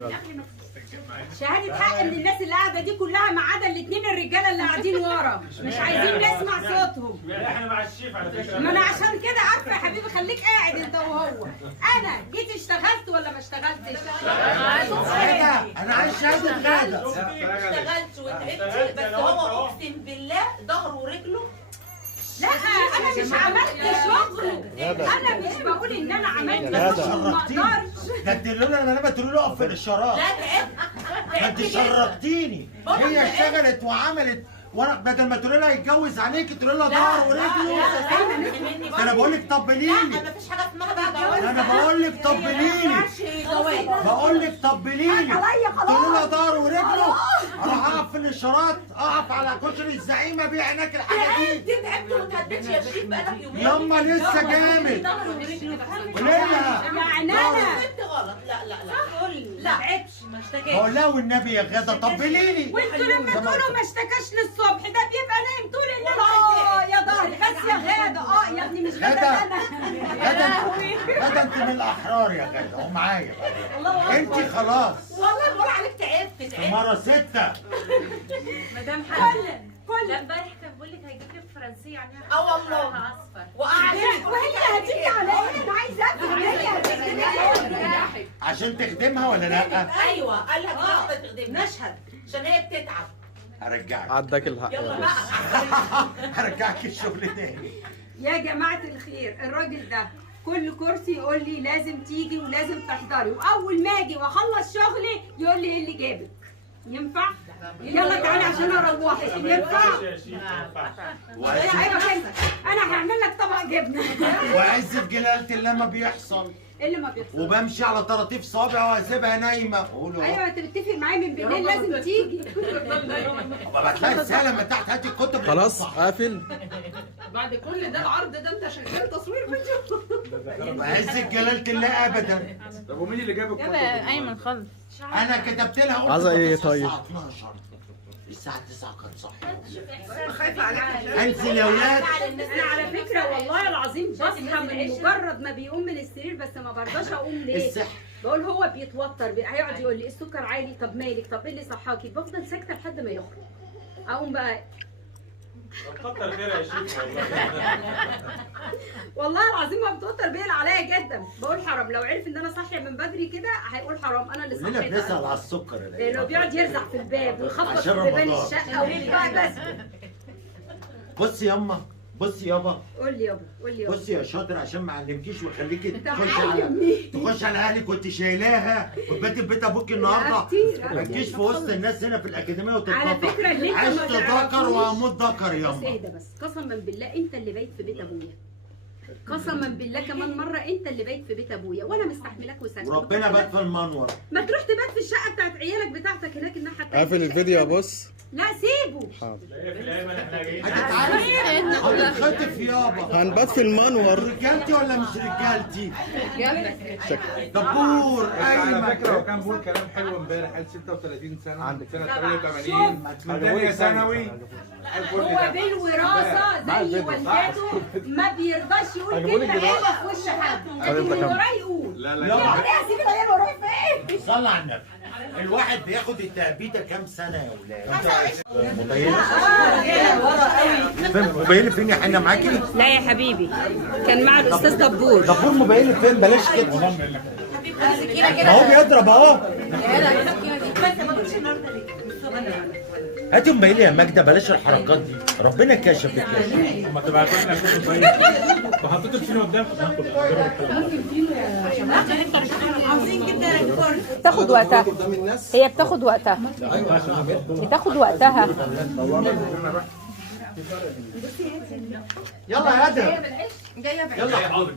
شهادة حق من الناس اللي قاعدة دي كلها ما عدا الاثنين الرجالة اللي قاعدين ورا، مش عايزين نسمع صوتهم. احنا مع الشيف على فكرة. ما انا عشان كده عارفة يا حبيبي خليك قاعد انت وهو. انا جيت اشتغلت ولا ما اشتغلتش؟ انا عايز شهادة غدا. اشتغلت وتعبت بس هو اقسم بالله ظهره ورجله. لا انا مش عملت شغل، انا مش بقول ان انا عملت شغل ما اقدرش. ده انت لما انا تقولي له اقف في الاشارات. لا تعبت. ده انت شرقتيني. هي اشتغلت وعملت وانا بدل ما تقولي لها يتجوز عليك تقولي لها ظهر ورجله. انا بقول لك طبليني. لا مفيش حاجه اسمها بقى جواز. انا بقول لك طبليني. بقول لك طبليني. تقولي لها ظهر ورجله. اروح اقف في الاشارات اقف على كشري الزعيمه ابيع هناك الحاجه دي. تعبت وما اتهدتش يا شريف بقالك يومين. ياما لسه جامد. قولي لها. يعني انا انت غلط. لا لا لا قول لي ما تعبش ما اشتكاش. بقول لها والنبي يا غدا طبليني. وانتوا لما تقولوا ما اشتكاش للصبح ده بيبقى نايم طول الليل. يا ظهري بس يا غاده. يا ابني مش غاده انا. غدا انت من الاحرار يا غدا ومعايا. انت خلاص. والله بقول عليك تعبت. مرة 6. مدام حاجة كل امبارح كان بيقول لك هيجيب لك فرنسية يعني والله اصفر وقعدت وهي هتيجي على ايه؟ انا عايزه افهم هي هتيجي على عشان تخدمها ولا لا؟ ايوه قال لك لا تخدمني نشهد عشان هي بتتعب. هرجعك. عداك الحق يلا يا بقى. هرجعك الشغل تاني. يا جماعة الخير الراجل ده كل كرسي يقول لي لازم تيجي ولازم تحضري، واول ما اجي واخلص شغلي يقول لي ايه اللي جابك؟ ينفع؟ يلا تعالي عشان اروحك. ينفع؟ ايوه كده انا هعمل لك طبق جبنه. وعزة جلالة الله ما بيحصل. ايه اللي ما بيحصل؟ وبمشي على طراطيف صابع واسيبها نايمه. قولوا ايوه انت بتتفق معايا من بالليل لازم تيجي. ببعت لها رساله من تحت هاتي الكتب. خلاص قافل. بعد كل ده العرض ده انت شغال تصوير فيديو. وعزة جلالة الله ابدا. طب ومين اللي جاب الكتب؟ ايمن خلص. انا كتبت لها قلت عايزة ايه طيب؟ الساعة 12. الساعة 9 كانت صحيت. خايفه عليك. انزل يا ولاد. انا على فكره والله العظيم بصحى من مجرد ما بيقوم من السرير بس ما برضاش اقوم ليه؟ الصحة. بقول هو بيتوتر هيقعد يقول لي السكر عالي. طب مالك؟ طب ايه اللي صحاكي؟ بفضل ساكته لحد ما يخرج. اقوم بقى كتر خير يا شيف والله. والله العظيم ما بتوتر بيقل عليا جدا. بقول حرام لو عرف ان انا صاحيه من بدري كده هيقول حرام انا اللي كلنا صحيت. بنسأل على السكر. لانه بيقعد يرزع في الباب ويخبط عشان في بيبان رمضان. الشقه ويبقى بس. بصي ياما. بصي يابا. قول لي يابا قول لي يابا. بصي يا شاطر عشان ما علمكيش واخليكي انت تخش على معلمني. تخش على اهلك وانت شايلاها وتباتي في بيت ابوك النهارده. كتير. ما تجيش في وسط الناس هنا في الاكاديميه على وتتنطط. فكره اللي انت ما عشت ذكر تعرفوش. واموت ذكر بس ياما. اهدى بس قسما بالله انت اللي بايت في بيت ابويا. قسما بالله كمان مره انت اللي بايت في بيت ابويا وانا مستحملاك وساكته. وربنا بات في المنور. ما تروح تبات في الشقه بتاعت عيالك بتاعتك هناك الناحيه التانيه. قافل الفيديو يا بص. لا سيبه. حاضر. لا في الايمن احنا جايين. هتتخطف يابا. هنبات في المنور. رجالتي ولا مش رجالتي؟ شكرا. دبور على ايمن. فكره هو كان بيقول كلام حلو امبارح. قال 36 سنه عندك. سنه 88 من ثانيه ثانوي. هو بالوراثه زي والدته ما بيرضاش يقول كلمه عيبه في وش حد، لكن من وراه يقول. لا لا يعني ايه اسيب العيال ورايا في ايه؟ صلى على النبي. الواحد بياخد التأبيدة كام سنة يا ولاد؟ موبايلي فين يا حنا معاكي؟ لا يا حبيبي كان مع الاستاذ دبور. دبور موبايلي فين؟ بلاش كده. ما هو بيضرب اهو. هاتي موبايلي يا ماجدة بلاش الحركات دي. ربنا كاشفك يا شيخ. ما تبعتوا لنا كتب طيب. وحطيتوا الفيلم قدامكم. عاوزين جدا يا دكتور. بتاخد وقتها. هي بتاخد وقتها. بتاخد وقتها. يلا يا ادم. جايه يلا.